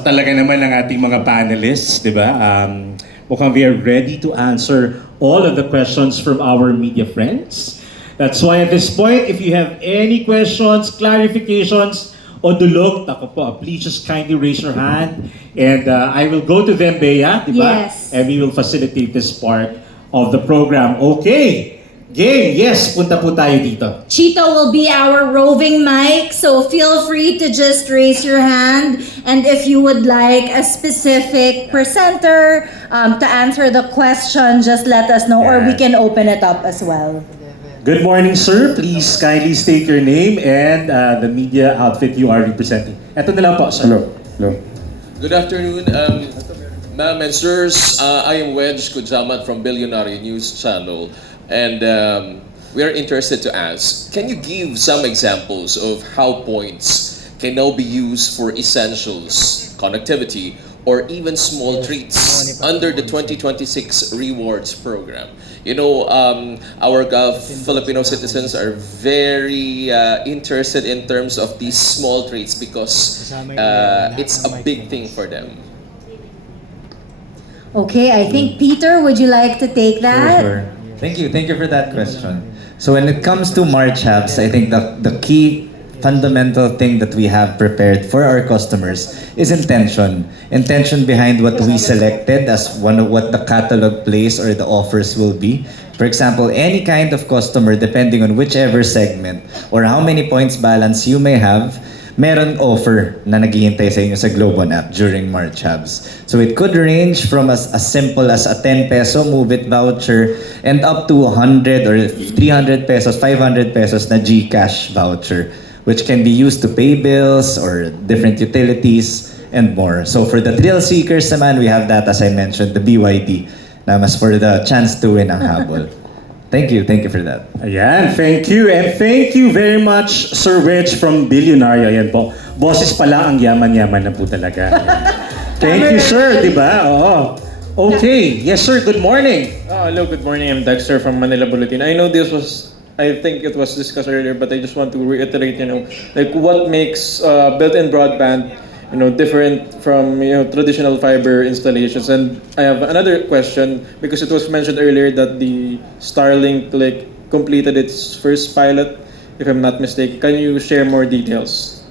talaga naman ng ating mga panelists, di ba? Mukhang we are ready to answer all of the questions from our media friends. That's why at this point, if you have any questions, clarifications, o dulog, ako po, please just kindly raise your hand and I will go to them, Bea, di ba? Yes. And we will facilitate this part of the program. Okay, game, yes, punta po tayo dito. Chito will be our roving mic, so feel free to just raise your hand. And if you would like a specific presenter to answer the question, just let us know, or we can open it up as well. Good morning, sir. Please kindly state your name and the media outfit you are representing. Ito na lang po, sir. Hello. Good afternoon, ma'am and sirs. I am Wedge Kujamat from Billionaire News Channel, and we are interested to ask, can you give some examples of how points can now be used for essentials, connectivity, or even small treats under the 2026 rewards program? You know, our Filipino citizens are very interested in terms of these small treats because it's a big thing for them. Okay, I think Peter, would you like to take that? Sure. Thank you for that question. So when it comes to March Hubs, I think the key fundamental thing that we have prepared for our customers is intention. Intention behind what we selected as one of what the catalog place or the offers will be. For example, any kind of customer, depending on whichever segment or how many points balance you may have, meron offer na naghihintay sa inyo sa Globon app during March Hubs. So it could range from as simple as a 10 peso Move It voucher and up to 100 or 300 pesos, 500 pesos na GCash voucher, which can be used to pay bills or different utilities and more. So for the thrill seekers naman, we have that, as I mentioned, the BYD, na mas for the chance to win ang habol. Thank you for that. Ayan, thank you. And thank you very much, Sir Wedge from Billionaire. Ayan po. Boses pala ang yaman-yaman na po talaga. Thank you, sir. Di ba? Oo. Okay. Yes, sir. Good morning. Hello, good morning. I'm Dexter from Manila Bulletin. I think it was discussed earlier, but I just want to reiterate, like what makes built-in broadband, different from, traditional fiber installations. And I have another question, because it was mentioned earlier that the Starlink completed its first pilot, if I'm not mistaken. Can you share more details?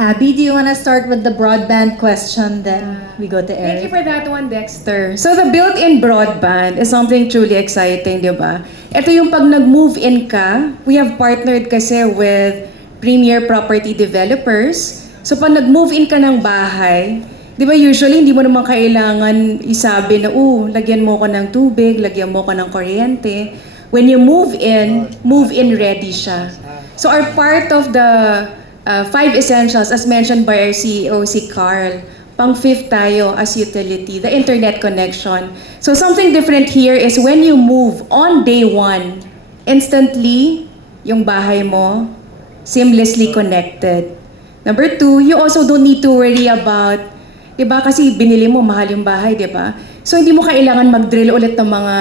Abby, do you want to start with the broadband question, then we go to Thank you Eric? for that one, Dexter. So the built-in broadband is something truly exciting, di ba? Ito yung pag nag-move in ka, we have partnered kasi with premier property developers. So pag nag-move in ka ng bahay, di ba usually hindi mo naman kailangan isabi na, lagyan mo ko ng tubig, lagyan mo ko ng kuryente. When you move in ready siya. So our part of the 5 essentials, as mentioned by our CEO, si Carl, pang-fifth tayo as utility, the internet connection. So something different here is when you move on day 1, instantly, yung bahay mo, seamlessly connected. Number 2, you also don't need to worry about, di ba, kasi binili mo, mahal yung bahay, di ba? So hindi mo kailangan mag-drill ulit ng mga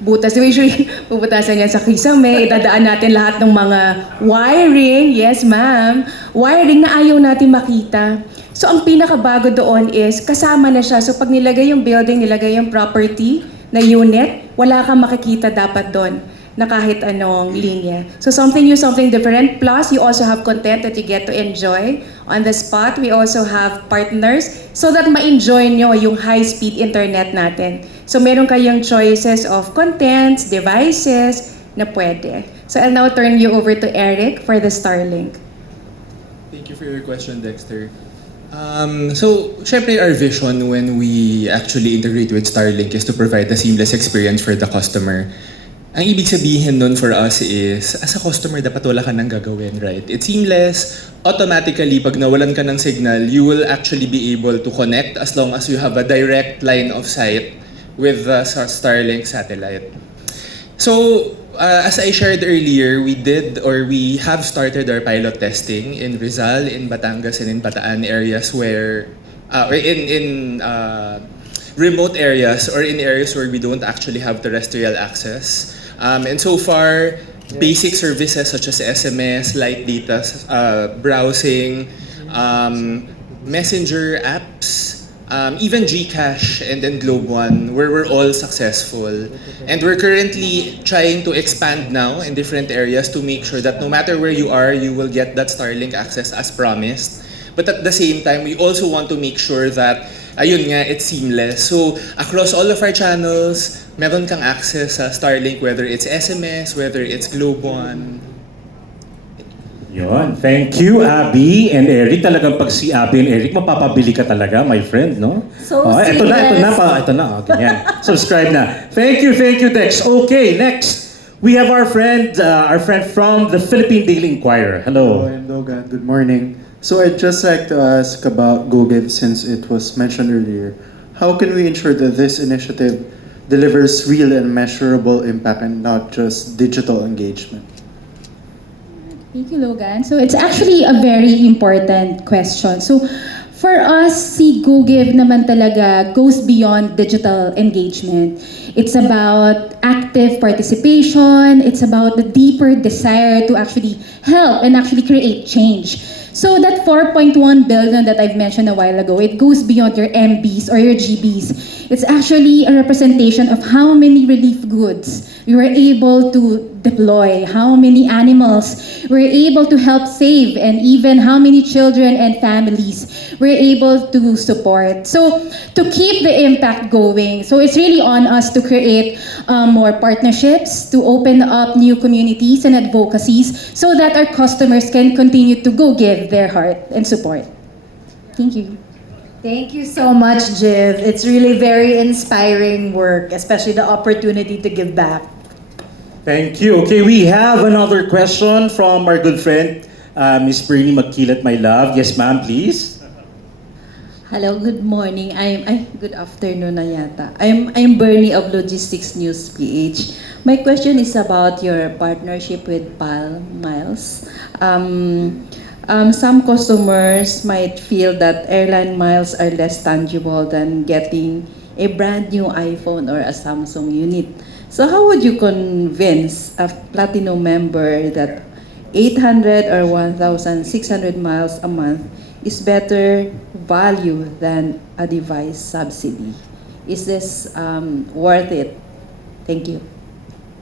butas. Usually, puputasan yan sa kisame, idadaan natin lahat ng mga wiring, yes ma'am, wiring na ayaw natin makita. So ang pinakabago doon is, kasama na siya. So pag nilagay yung building, nilagay yung property na unit, wala kang makikita dapat doon na kahit anong linya. So something new, something different. Plus, you also have content that you get to enjoy on the spot. We also have partners so that ma-enjoy nyo yung high-speed internet natin. So meron kayong choices of contents, devices na pwede. So I'll now turn you over to Eric for the Starlink. Thank you for your question, Dexter. So, syempre our vision when we actually integrate with Starlink is to provide a seamless experience for the customer. Ang ibig sabihin nun for us is, as a customer, dapat wala ka nang gagawin, right? It's seamless. Automatically, pag nawalan ka ng signal, you will actually be able to connect as long as you have a direct line of sight with the Starlink satellite. So, as I shared earlier, we have started our pilot testing in Rizal, in Batangas, and in Bataan areas where, in remote areas or in areas where we don't actually have terrestrial access. And so far, basic services such as SMS, light data, browsing, messenger apps, even GCash and then Globe One, where we're all successful. And we're currently trying to expand now in different areas to make sure that no matter where you are, you will get that Starlink access as promised. But at the same time, we also want to make sure that, ayun nga, it's seamless. So, across all of our channels, meron kang access sa Starlink, whether it's SMS, whether it's Globe One. Yun. Thank you, Abby and Eric. Talagang pag si Abby and Eric, mapapabili ka talaga, my friend, no? So ito na, seamless. ito na. Oh, ganyan. Subscribe na. Thank you, Dex. Okay, next. We have our friend from the Philippine Daily Inquirer. Hello. I'm Dogan. Good morning. So I'd just like to ask about GoGive since it was mentioned earlier. How can we ensure that this initiative delivers real and measurable impact and not just digital engagement? Thank you, Logan. So it's actually a very important question. So for us, si GoGive naman talaga goes beyond digital engagement. It's about active participation. It's about the deeper desire to actually help and actually create change. So that 4.1 billion that I've mentioned a while ago, it goes beyond your MBs or your GBs. It's actually a representation of how many relief goods we were able to deploy, how many animals we were able to help save, and even how many children and families we're able to support. So to keep the impact going, so it's really on us to create more partnerships, to open up new communities and advocacies so that our customers can continue to go give their heart and support. Thank you. Thank you so much, Jiv. It's really very inspiring work, especially the opportunity to give back. Thank you. Okay, we have another question from our good friend, Miss Bernie Magkilat, my love. Yes, ma'am, please. Hello, good morning. Good afternoon na yata. I'm Bernie of Logistics News PH. My question is about your partnership with PAL Miles. Some customers might feel that airline miles are less tangible than getting a brand new iPhone or a Samsung unit. So how would you convince a Platinum member that 800 or 1,600 miles a month is better value than a device subsidy? Is this worth it? Thank you.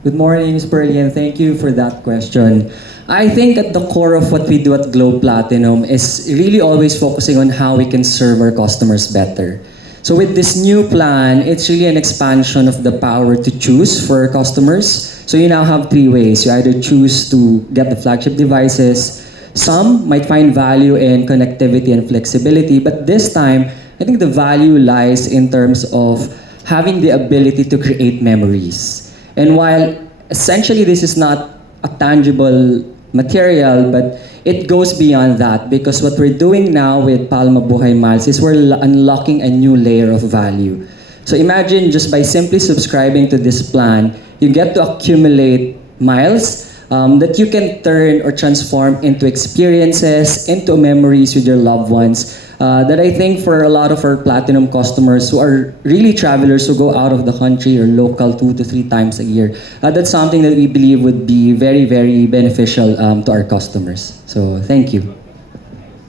Good morning, Ms. Pearlie, and thank you for that question. I think at the core of what we do at Globe Platinum is really always focusing on how we can serve our customers better. So with this new plan, it's really an expansion of the power to choose for our customers. So you now have three ways. You either choose to get the flagship devices. Some might find value in connectivity and flexibility, but this time, I think the value lies in terms of having the ability to create memories. And while essentially this is not a tangible material, but it goes beyond that because what we're doing now with Palma Buhay Miles is we're unlocking a new layer of value. So imagine just by simply subscribing to this plan, you get to accumulate miles that you can turn or transform into experiences, into memories with your loved ones. That I think for a lot of our Platinum customers who are really travelers who go out of the country or local 2 to 3 times a year, that's something that we believe would be very, very beneficial to our customers. So thank you.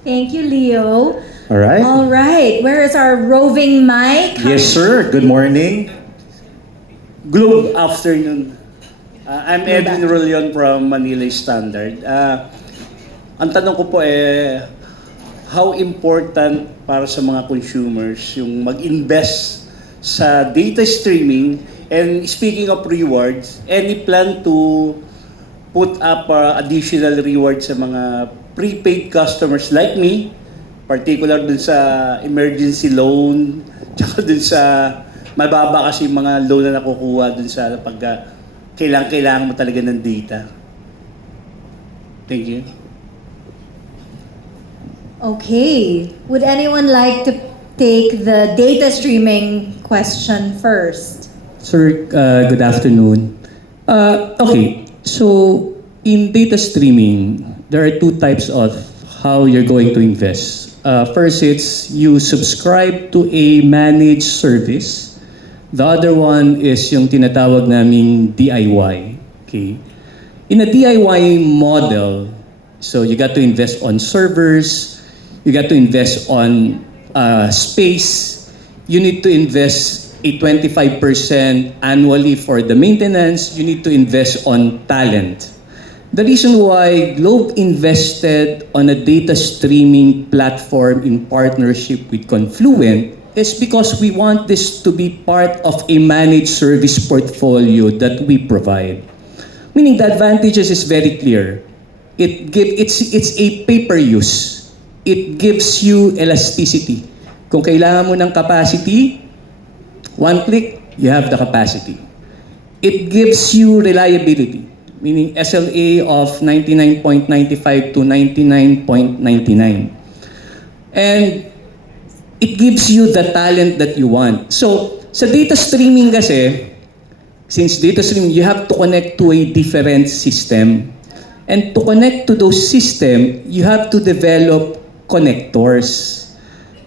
Thank you, Leo. All right. All right. Where is our roving mic? Yes, sir. Good morning. Globe afternoon. I'm Edwin Rolion from Manila Standard. Ang tanong ko po how important para sa mga consumers yung mag-invest sa data streaming, and speaking of rewards, any plan to put up additional rewards sa mga prepaid customers like me, particular dun sa emergency loan, tsaka dun sa mababa kasi mga loan na nakukuha dun sa pagka kailangan mo talaga ng data. Thank you. Okay. Would anyone like to take the data streaming question first? Sir, good afternoon. Okay, so in data streaming, there are two types of how you're going to invest. First, it's you subscribe to a managed service. The other one is yung tinatawag naming DIY. Okay? In a DIY model, so you got to invest on servers, You got to invest on space. You need to invest a 25% annually for the maintenance. You need to invest on talent. The reason why Globe invested on a data streaming platform in partnership with Confluent is because we want this to be part of a managed service portfolio that we provide. Meaning the advantages is very clear. It's a pay-per-use. It gives you elasticity. Kung kailangan mo ng capacity, one click, you have the capacity. It gives you reliability, meaning SLA of 99.95 to 99.99. And it gives you the talent that you want. So, sa data streaming kasi, since data streaming, you have to connect to a different system. And to connect to those systems, you have to develop connectors.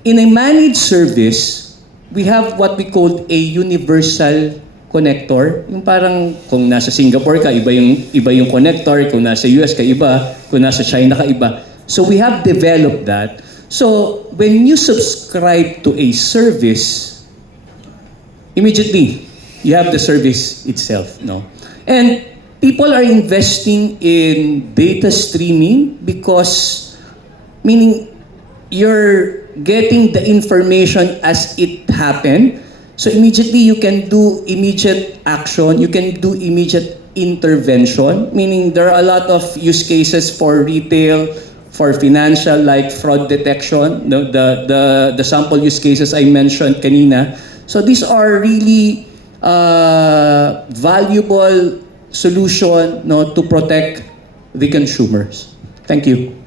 In a managed service, we have what we call a universal connector. Yung parang kung nasa Singapore ka, iba yung connector, kung nasa US ka iba, kung nasa China ka iba. So we have developed that. So when you subscribe to a service, immediately you have the service itself, no? And people are investing in data streaming because, meaning you're getting the information as it happened. So immediately you can do immediate action, you can do immediate intervention, meaning there are a lot of use cases for retail, for financial, like fraud detection, the sample use cases I mentioned kanina. So these are really valuable solution, no, to protect the consumers. Thank you.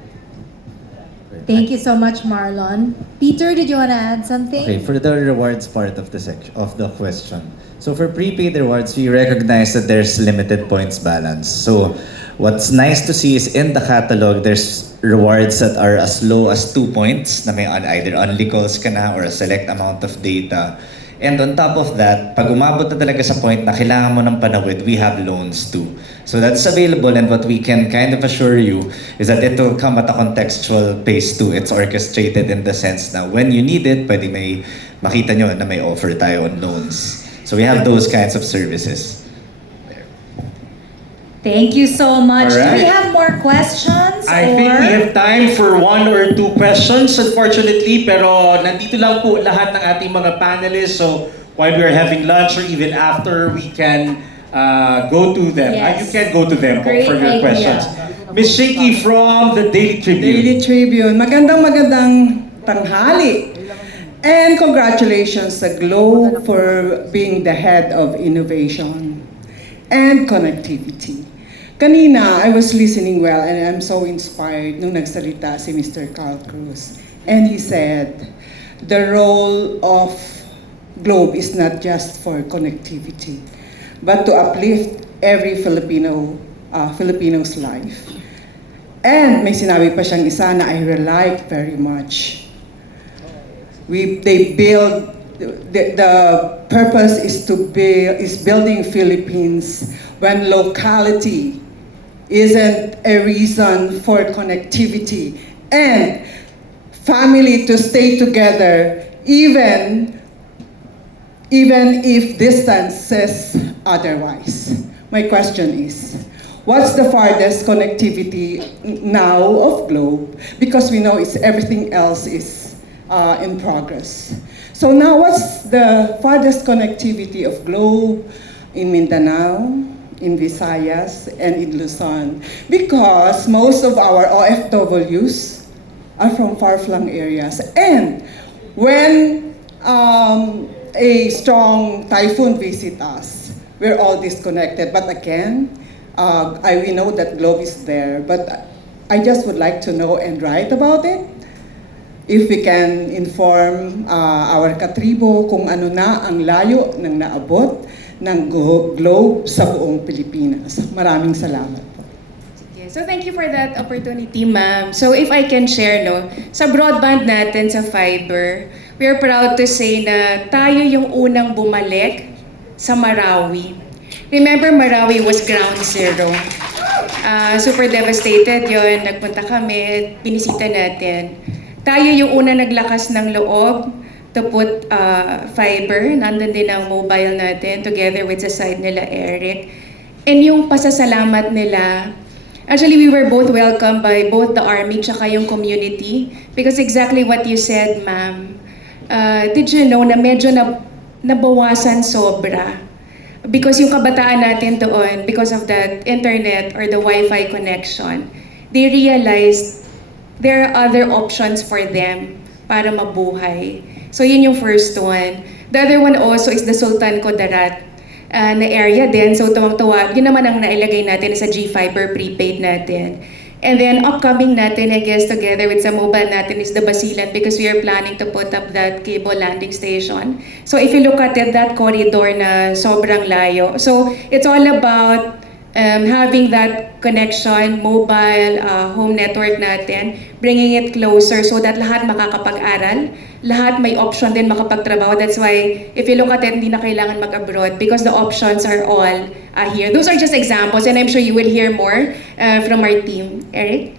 Thank you so much, Marlon. Peter, did you want to add something? Okay, for the rewards part of the section of the question. So for prepaid rewards, we recognize that there's limited points balance. So what's nice to see is in the catalog, there's rewards that are as low as 2 points na may either only calls ka na or a select amount of data. And on top of that, pag umabot na talaga sa point na kailangan mo ng panawid, we have loans too. So that's available, and what we can kind of assure you is that it will come at a contextual pace too. It's orchestrated in the sense na when you need it, pwede may makita nyo na may offer tayo on loans. So we have those kinds of services. Thank you so much. All right. Do we have more questions? I think we have time for 1 or 2 questions, unfortunately, pero nandito lang po lahat ng ating mga panelists. So while we're having lunch or even after, we can go to them. Yes. You can go to them Great for your idea. questions. Ms. Shinky from the Daily Tribune. Daily Tribune. Magandang tanghali. And congratulations sa Globe for being the head of innovation and connectivity. Kanina, I was listening well and I'm so inspired nung nagsalita si Mr. Carl Cruz. And he said, the role of Globe is not just for connectivity, but to uplift every Filipino's life. And may sinabi pa siyang isa na I like very much. They build, the purpose is building Philippines when locality isn't a reason for connectivity, and family to stay together even if distance says otherwise. My question is, what's the farthest connectivity now of Globe? Because we know everything else is in progress. So now what's the farthest connectivity of Globe in Mindanao, in Visayas, and in Luzon? Because most of our OFWs are from far-flung areas. And when a strong typhoon visits us, we're all disconnected. But again, we know that Globe is there, but I just would like to know and write about it. If we can inform our katribo kung ano na ang layo ng naabot ng Globe sa buong Pilipinas. Maraming salamat po. So thank you for that opportunity, ma'am. So if I can share, no, sa broadband natin, sa fiber, we are proud to say na tayo yung unang bumalik sa Marawi. Remember, Marawi was ground zero. Super devastated yon. Nagpunta kami, binisita natin. Tayo yung una naglakas ng loob to put fiber. Nandun din ang mobile natin together with sa side nila Eric. And yung pasasalamat nila, actually, we were both welcomed by both the Army tsaka yung community. Because exactly what you said, ma'am. Did you know na medyo nabawasan sobra? Because yung kabataan natin doon, because of that internet or the Wi-Fi connection, they realized there are other options for them para mabuhay. So yun yung first one. The other one also is the Sultan Kudarat na area din. So tuwang-tuwa, yun naman ang nailagay natin sa G-Fiber prepaid natin. And then upcoming natin, I guess, together with sa mobile natin is the Basilan because we are planning to put up that cable landing station. So if you look at it, that corridor na sobrang layo. So it's all about having that connection, mobile, home network natin, bringing it closer so that lahat makakapag-aral, lahat may option din makapagtrabaho. That's why, if you look at it, hindi na kailangan mag-abroad because the options are all here. Those are just examples and I'm sure you will hear more from our team. Eric?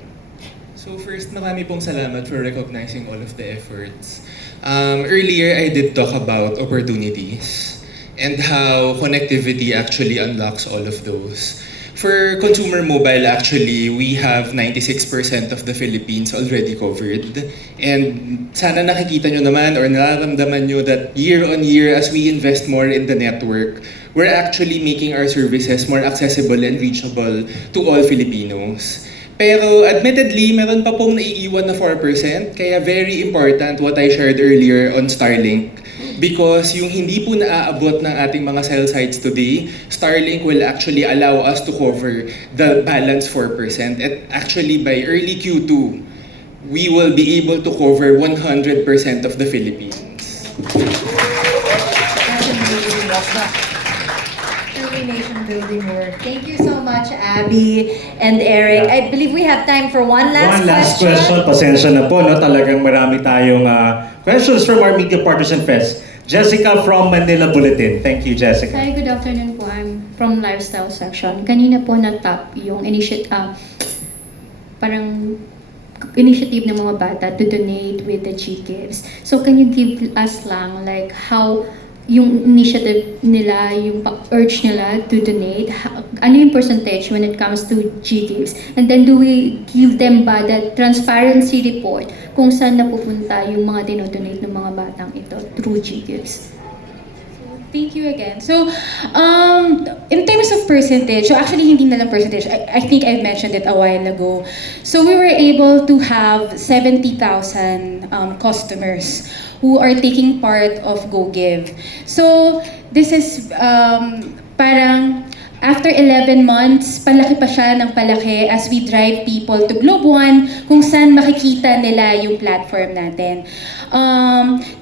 So first, marami pong salamat for recognizing all of the efforts. Earlier, I did talk about opportunities and how connectivity actually unlocks all of those. For consumer mobile, actually, we have 96% of the Philippines already covered. And sana nakikita nyo naman or nararamdaman nyo that year on year, as we invest more in the network, we're actually making our services more accessible and reachable to all Filipinos. Pero admittedly, meron pa pong naiiwan na 4%, kaya very important what I shared earlier on Starlink. Because yung hindi po naaabot ng ating mga cell sites today, Starlink will actually allow us to cover the balance 4%. And actually, by early Q2, we will be able to cover 100% of the Philippines. Nation building work. Thank you so much, Abby and Eric. I believe we have time for one last question. Pasensya na po, no? Talagang marami tayong questions from our media partners and friends. Jessica from Manila Bulletin. Thank you, Jessica. Hi, good afternoon po. I'm from Lifestyle Section. Kanina po na-top yung parang initiative ng mga bata to donate with the G-Gives. So can you give us lang like how yung initiative nila, yung urge nila to donate, ano yung percentage when it comes to G-Gives? And then do we give them ba the transparency report kung saan napupunta yung mga dinodonate ng mga batang ito through G-Gives? Thank you again. So, in terms of percentage, so actually hindi na lang percentage, I think I mentioned it a while ago. So we were able to have 70,000 customers who are taking part of GoGive. So this is parang after 11 months, palaki pa siya ng palaki as we drive people to Globe One kung saan makikita nila yung platform natin.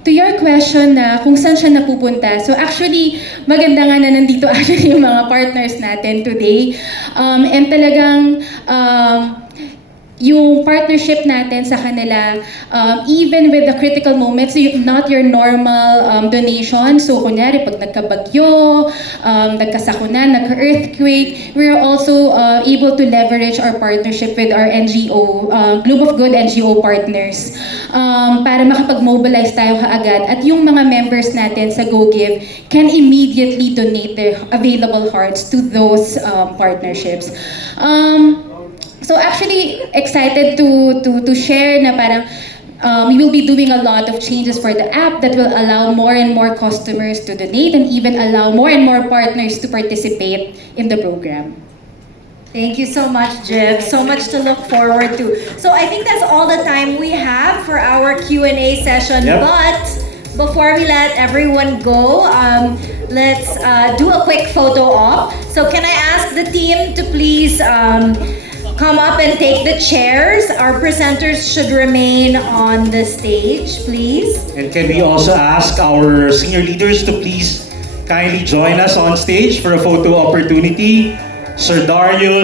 To your question na kung saan siya napupunta, so actually, maganda nga na nandito actually yung mga partners natin today. And talagang yung partnership natin sa kanila, even with the critical moments, so not your normal donation. So kunyari, pag nagkabagyo, nagkasakunan, nagka-earthquake, we're also able to leverage our partnership with our NGO, Group of Good NGO partners, para makapag-mobilize tayo kaagad. At yung mga members natin sa GoGive can immediately donate their available hearts to those partnerships. So actually excited to share na parang we will be doing a lot of changes for the app that will allow more and more customers to donate and even allow more and more partners to participate in the program. Thank you so much, Jiv. So much to look forward to. So I think that's all the time we have for our Q&A session. Yep. But before we let everyone go, let's do a quick photo op. So can I ask the team to please come up and take the chairs. Our presenters should remain on the stage, please. And can we also ask our senior leaders to please kindly join us on stage for a photo opportunity? Sir Dario,